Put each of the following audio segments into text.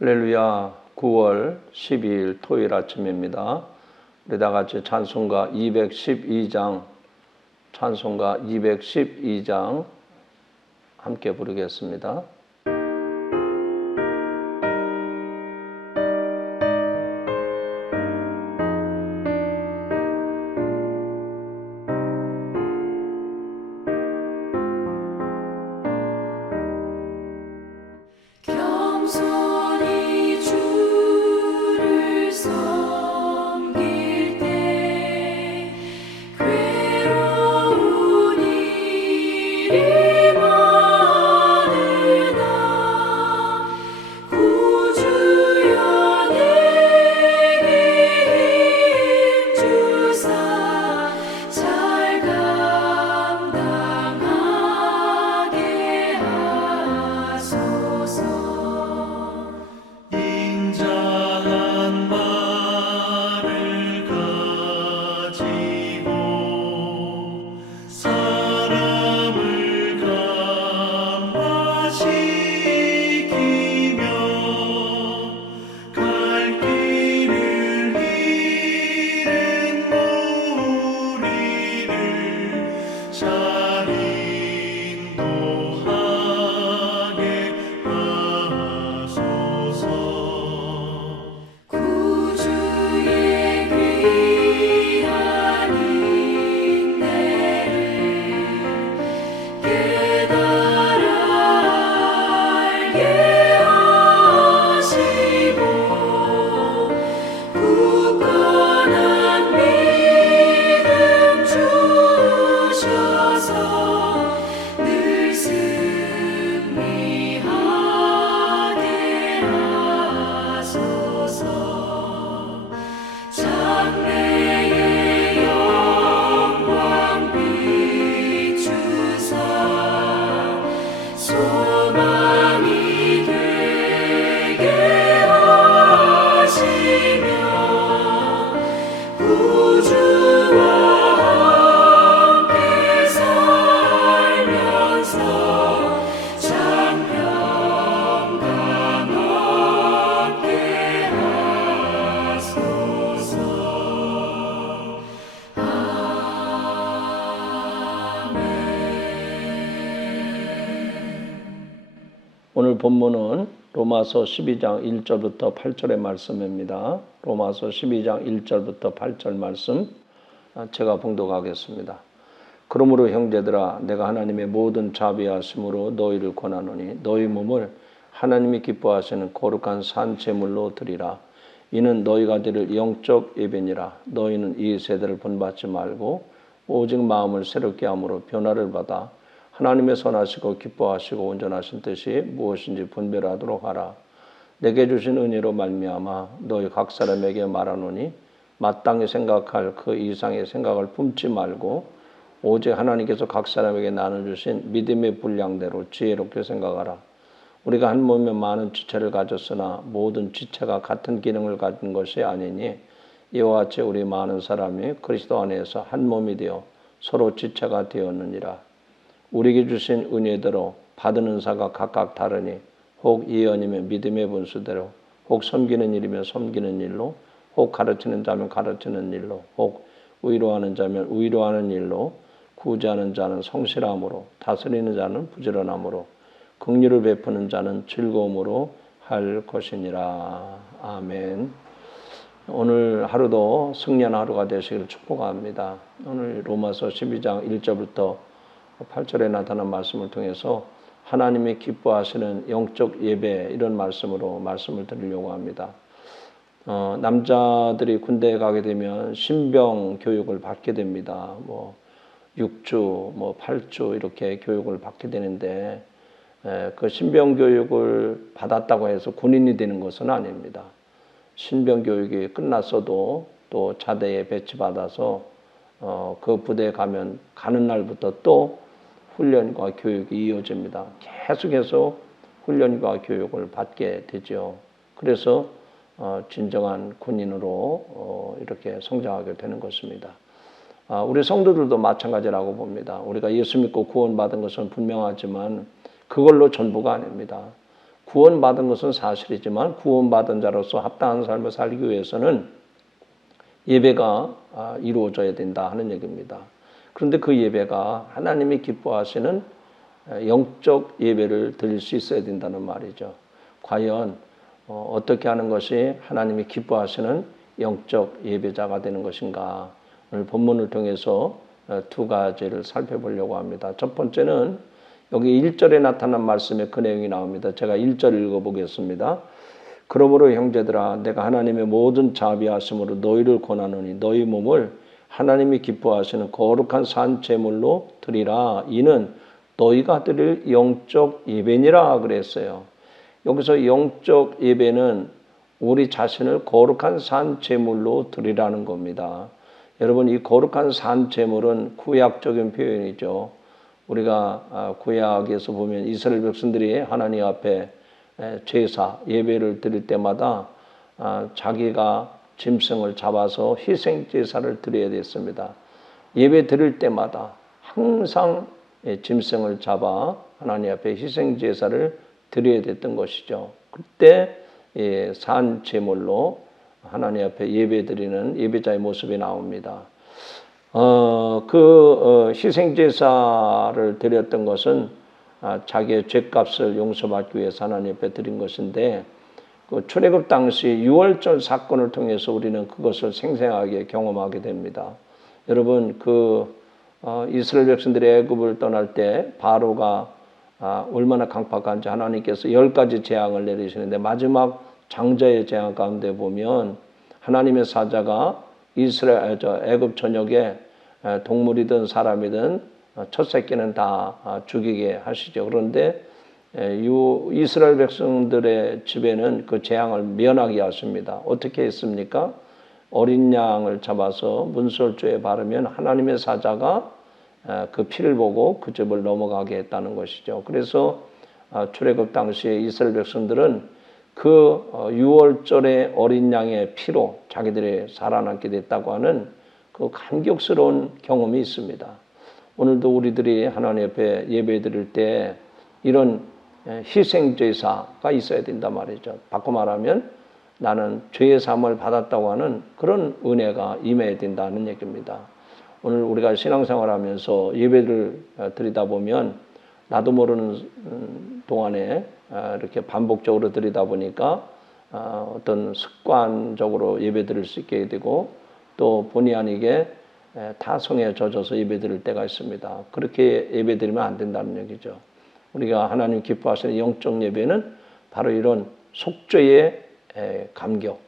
할렐루야. 9월 12일 토요일 아침입니다. 우리 다 같이 찬송가 212장 함께 부르겠습니다. 오늘 본문은 로마서 12장 1절부터 8절의 말씀입니다. 로마서 12장 1절부터 8절 말씀 제가 봉독하겠습니다. 그러므로 형제들아 내가 하나님의 모든 자비하심으로 너희를 권하노니 너희 몸을 하나님이 기뻐하시는 거룩한 산 제물로 드리라. 이는 너희가 드릴 영적 예배니라. 너희는 이 세대를 본받지 말고 오직 마음을 새롭게 함으로 변화를 받아 하나님의 선하시고 기뻐하시고 온전하신 뜻이 무엇인지 분별하도록 하라. 내게 주신 은혜로 말미암아 너희 각 사람에게 말하노니 마땅히 생각할 그 이상의 생각을 품지 말고 오직 하나님께서 각 사람에게 나눠주신 믿음의 분량대로 지혜롭게 생각하라. 우리가 한 몸에 많은 지체를 가졌으나 모든 지체가 같은 기능을 가진 것이 아니니 이와 같이 우리 많은 사람이 그리스도 안에서 한 몸이 되어 서로 지체가 되었느니라. 우리에게 주신 은혜대로 받은 은사가 각각 다르니 혹 예언이면 믿음의 분수대로, 혹 섬기는 일이면 섬기는 일로, 혹 가르치는 자면 가르치는 일로, 혹 위로하는 자면 위로하는 일로, 구제하는 자는 성실함으로, 다스리는 자는 부지런함으로, 긍휼을 베푸는 자는 즐거움으로 할 것이니라. 아멘. 오늘 하루도 승리한 하루가 되시기를 축복합니다. 오늘 로마서 12장 1절부터 8절에 나타난 말씀을 통해서 하나님이 기뻐하시는 영적 예배 이런 말씀으로 말씀을 드리려고 합니다. 남자들이 군대에 가게 되면 신병 교육을 받게 됩니다. 6주, 8주 이렇게 교육을 받게 되는데 그 신병 교육을 받았다고 해서 군인이 되는 것은 아닙니다. 신병 교육이 끝났어도 또 자대에 배치받아서 그 부대에 가는 날부터 또 훈련과 교육이 이어집니다. 계속해서 훈련과 교육을 받게 되죠. 그래서 진정한 군인으로 이렇게 성장하게 되는 것입니다. 우리 성도들도 마찬가지라고 봅니다. 우리가 예수 믿고 구원받은 것은 분명하지만 그걸로 전부가 아닙니다. 구원받은 것은 사실이지만 구원받은 자로서 합당한 삶을 살기 위해서는 예배가 이루어져야 된다 하는 얘기입니다. 그런데 그 예배가 하나님이 기뻐하시는 영적 예배를 드릴 수 있어야 된다는 말이죠. 과연 어떻게 하는 것이 하나님이 기뻐하시는 영적 예배자가 되는 것인가? 오늘 본문을 통해서 두 가지를 살펴보려고 합니다. 첫 번째는 여기 1절에 나타난 말씀에 그 내용이 나옵니다. 제가 1절 읽어보겠습니다. 그러므로 형제들아 내가 하나님의 모든 자비하심으로 너희를 권하노니 너희 몸을 하나님이 기뻐하시는 거룩한 산 제물로 드리라. 이는 너희가 드릴 영적 예배니라 그랬어요. 여기서 영적 예배는 우리 자신을 거룩한 산 제물로 드리라는 겁니다. 여러분 이 거룩한 산 제물은 구약적인 표현이죠. 우리가 구약에서 보면 이스라엘 백성들이 하나님 앞에 제사 예배를 드릴 때마다 자기가 짐승을 잡아서 희생 제사를 드려야 됐습니다. 예배 드릴 때마다 항상 짐승을 잡아 하나님 앞에 희생 제사를 드려야 됐던 것이죠. 그때 산 제물로 하나님 앞에 예배 드리는 예배자의 모습이 나옵니다. 희생 제사를 드렸던 것은 자기의 죄값을 용서받기 위해서 하나님 앞에 드린 것인데 그 출애굽 당시 유월절 사건을 통해서 우리는 그것을 생생하게 경험하게 됩니다. 여러분 이스라엘 백성들이 애굽을 떠날 때 바로가 얼마나 강팍한지 하나님께서 10가지 재앙을 내리시는데 마지막 장자의 재앙 가운데 보면 하나님의 사자가 애굽 전역에 동물이든 사람이든 첫 새끼는 다 죽이게 하시죠. 그런데 이스라엘 백성들의 집에는 그 재앙을 면하게 하십니다. 어떻게 했습니까? 어린 양을 잡아서 문설주에 바르면 하나님의 사자가 그 피를 보고 그 집을 넘어가게 했다는 것이죠. 그래서 출애굽 당시에 이스라엘 백성들은 그 유월절의 어린 양의 피로 자기들이 살아남게 됐다고 하는 그 감격스러운 경험이 있습니다. 오늘도 우리들이 하나님 앞에 예배 드릴 때 이런 희생제사가 있어야 된단 말이죠. 바꿔 말하면 나는 죄의 사함을 받았다고 하는 그런 은혜가 임해야 된다는 얘기입니다. 오늘 우리가 신앙생활하면서 예배를 드리다 보면 나도 모르는 동안에 이렇게 반복적으로 드리다 보니까 어떤 습관적으로 예배 드릴 수 있게 되고 또 본의 아니게 타성에 젖어서 예배 드릴 때가 있습니다. 그렇게 예배 드리면 안 된다는 얘기죠. 우리가 하나님 기뻐하시는 영적 예배는 바로 이런 속죄의 감격,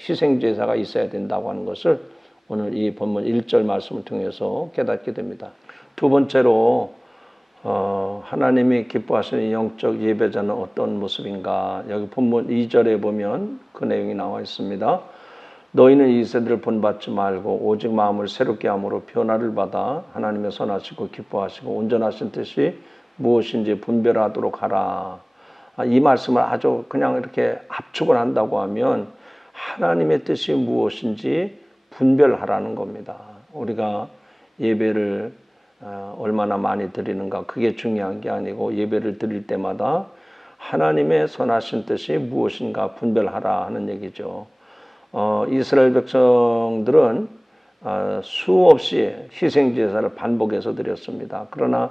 희생제사가 있어야 된다고 하는 것을 오늘 이 본문 1절 말씀을 통해서 깨닫게 됩니다. 두 번째로 하나님이 기뻐하시는 영적 예배자는 어떤 모습인가? 여기 본문 2절에 보면 그 내용이 나와 있습니다. 너희는 이 세대를 본받지 말고 오직 마음을 새롭게 함으로 변화를 받아 하나님의 선하시고 기뻐하시고 온전하신 뜻이 무엇인지 분별하도록 하라. 이 말씀을 아주 그냥 이렇게 압축을 한다고 하면 하나님의 뜻이 무엇인지 분별하라는 겁니다. 우리가 예배를 얼마나 많이 드리는가 그게 중요한 게 아니고 예배를 드릴 때마다 하나님의 선하신 뜻이 무엇인가 분별하라 하는 얘기죠. 이스라엘 백성들은 수없이 희생제사를 반복해서 드렸습니다. 그러나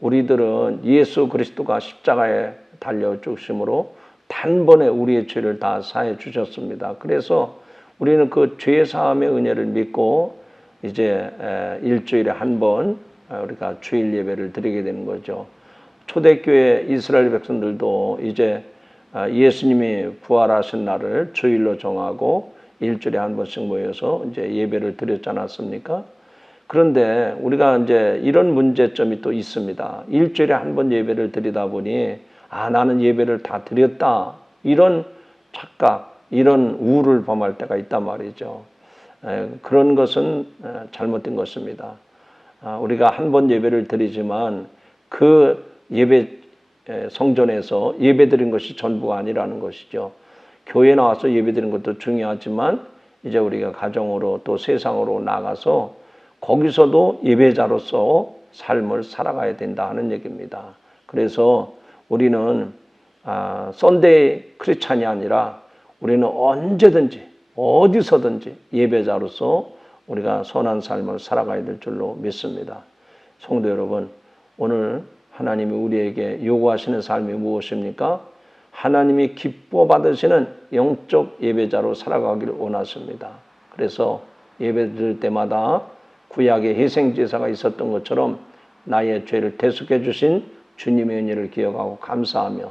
우리들은 예수 그리스도가 십자가에 달려 죽으심으로 단번에 우리의 죄를 다 사해 주셨습니다. 그래서 우리는 그 죄 사함의 은혜를 믿고 이제 일주일에 한 번 우리가 주일 예배를 드리게 되는 거죠. 초대교회 이스라엘 백성들도 이제 예수님이 부활하신 날을 주일로 정하고 일주일에 한 번씩 모여서 이제 예배를 드렸지 않았습니까? 그런데 우리가 이제 이런 문제점이 또 있습니다. 일주일에 한 번 예배를 드리다 보니 나는 예배를 다 드렸다. 이런 착각, 이런 우를 범할 때가 있단 말이죠. 그런 것은 잘못된 것입니다. 우리가 한 번 예배를 드리지만 그 예배 성전에서 예배 드린 것이 전부가 아니라는 것이죠. 교회 나와서 예배 드리는 것도 중요하지만 이제 우리가 가정으로 또 세상으로 나가서 거기서도 예배자로서 삶을 살아가야 된다 하는 얘기입니다. 그래서 우리는 썬데이 크리스찬이 아니라 우리는 언제든지 어디서든지 예배자로서 우리가 선한 삶을 살아가야 될 줄로 믿습니다. 성도 여러분, 오늘 하나님이 우리에게 요구하시는 삶이 무엇입니까? 하나님이 기뻐 받으시는 영적 예배자로 살아가기를 원하십니다. 그래서 예배 드릴 때마다 구약의 희생제사가 있었던 것처럼 나의 죄를 대속해 주신 주님의 은혜를 기억하고 감사하며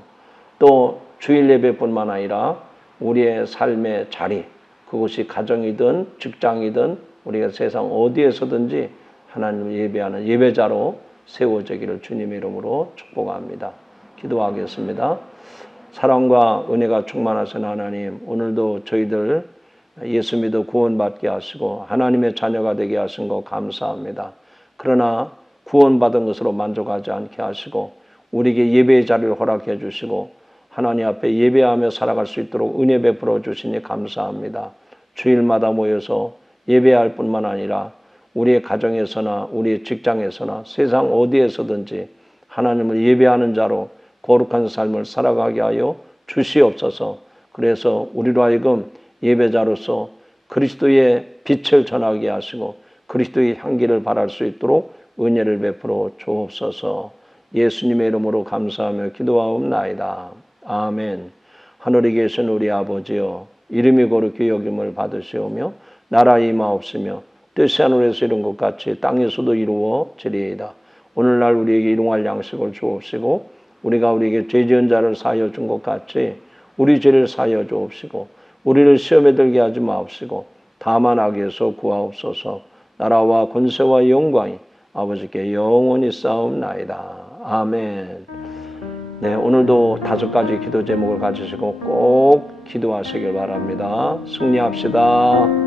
또 주일 예배뿐만 아니라 우리의 삶의 자리, 그것이 가정이든 직장이든 우리가 세상 어디에서든지 하나님을 예배하는 예배자로 세워지기를 주님의 이름으로 축복합니다. 기도하겠습니다. 사랑과 은혜가 충만하신 하나님, 오늘도 저희들 예수 믿어 구원받게 하시고 하나님의 자녀가 되게 하신 거 감사합니다. 그러나 구원받은 것으로 만족하지 않게 하시고 우리에게 예배의 자리를 허락해 주시고 하나님 앞에 예배하며 살아갈 수 있도록 은혜 베풀어 주시니 감사합니다. 주일마다 모여서 예배할 뿐만 아니라 우리의 가정에서나 우리의 직장에서나 세상 어디에서든지 하나님을 예배하는 자로 거룩한 삶을 살아가게 하여 주시옵소서. 그래서 우리로 하여금 예배자로서 그리스도의 빛을 전하게 하시고 그리스도의 향기를 발할 수 있도록 은혜를 베풀어 주옵소서. 예수님의 이름으로 감사하며 기도하옵나이다. 아멘. 하늘에 계신 우리 아버지여, 이름이 거룩히 여김을 받으시오며 나라 임하옵시며 뜻이 하늘에서 이룬 것 같이 땅에서도 이루어지리이다. 오늘날 우리에게 일용할 양식을 주옵시고 우리가 우리에게 죄 지은 자를 사하여 준 것 같이 우리 죄를 사하여 주옵시고 우리를 시험에 들게 하지 마옵시고 다만 악에서 구하옵소서. 나라와 권세와 영광이 아버지께 영원히 쌓옵나이다. 아멘. 네, 오늘도 5가지 기도 제목을 가지시고 꼭 기도하시길 바랍니다. 승리합시다.